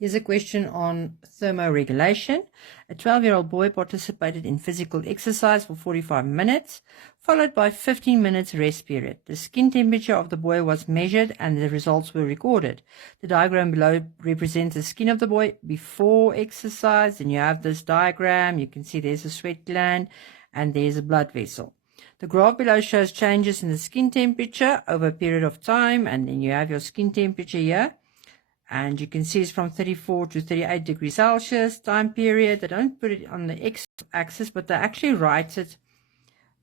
Here's a question on thermoregulation. A 12-year-old boy participated in physical exercise for 45 minutes, followed by 15 minutes rest period. The skin temperature of the boy was measured and the results were recorded. The diagram below represents the skin of the boy before exercise. And you have this diagram. You can see there's a sweat gland and there's a blood vessel. The graph below shows changes in the skin temperature over a period of time, and then you have your skin temperature here. And you can see it's from 34 to 38 degrees Celsius time period. They don't put it on the x-axis, but they actually write it.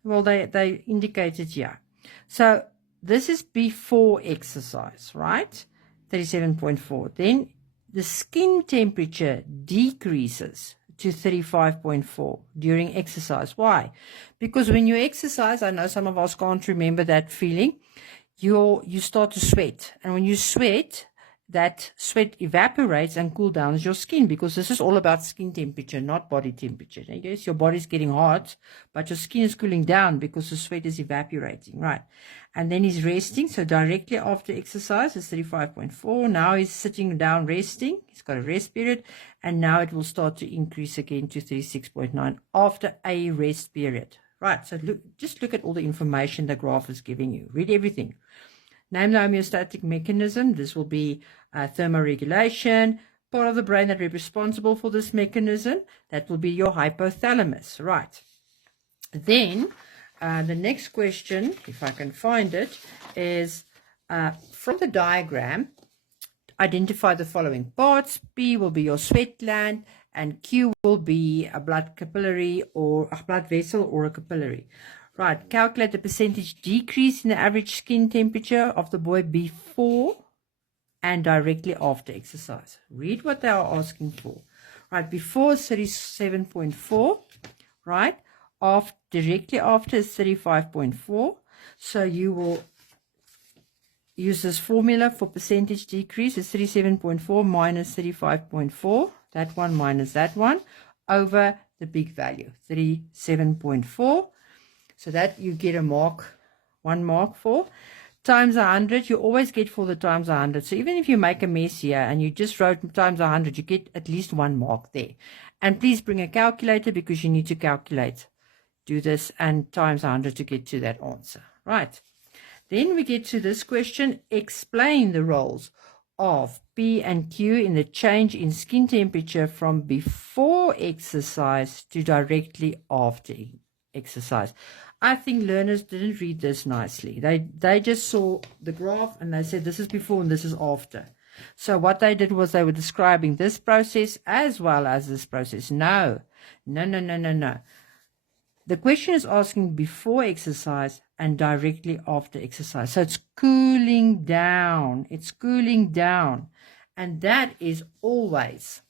Well, they indicate it here. So this is before exercise, right? 37.4. Then the skin temperature decreases to 35.4 during exercise. Why? Because when you exercise, I know some of us can't remember that feeling. You start to sweat. And when you sweat, that sweat evaporates and cool down your skin, because this is all about skin temperature, not body temperature. I guess your body's getting hot, but your skin is cooling down because the sweat is evaporating, right? And then he's resting. So directly after exercise is 35.4. Now he's sitting down resting. He's got a rest period. And now it will start to increase again to 36.9 after a rest period. Right. So just look at all the information the graph is giving you. Read everything. Name the homeostatic mechanism. This will be thermoregulation. Part of the brain that is responsible for this mechanism, that will be your hypothalamus. Right. Then the next question, if I can find it, is from the diagram, identify the following parts. P will be your sweat gland, and Q will be a blood capillary or a blood vessel or a capillary. Right, calculate the percentage decrease in the average skin temperature of the boy before and directly after exercise. Read what they are asking for. Right, before is 37.4, right? Directly after is 35.4. So you will use this formula for percentage decrease. Is 37.4 minus 35.4. That one minus that one over the big value, 37.4. So that you get a mark, 1 mark for. Times 100, you always get for the times 100. So even if you make a mess here and you just wrote times 100, you get at least 1 mark there. And please bring a calculator, because you need to calculate. Do this and times 100 to get to that answer. Right. Then we get to this question. Explain the roles of P and Q in the change in skin temperature from before exercise to directly after exercise. I think learners didn't read this nicely. They just saw the graph and they said this is before and this is after. So what they did was they were describing this process as well as this process. No. The question is asking before exercise and directly after exercise. So it's cooling down. It's cooling down. And that is always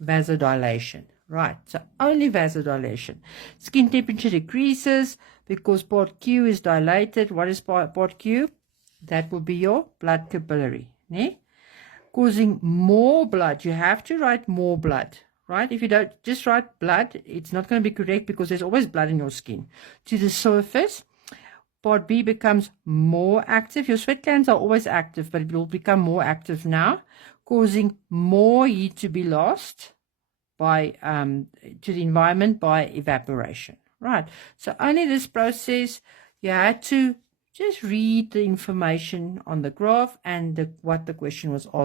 vasodilation. Right, so only vasodilation. Skin temperature decreases because part Q is dilated. What is part Q? That will be your blood capillary. Ne? Causing more blood. You have to write more blood. Right? If you don't just write blood, it's not going to be correct, because there's always blood in your skin. To the surface, part B becomes more active. Your sweat glands are always active, but it will become more active now, causing more heat to be lost by to the environment by evaporation. Right, so only this process. You had to just read the information on the graph and what the question was asked.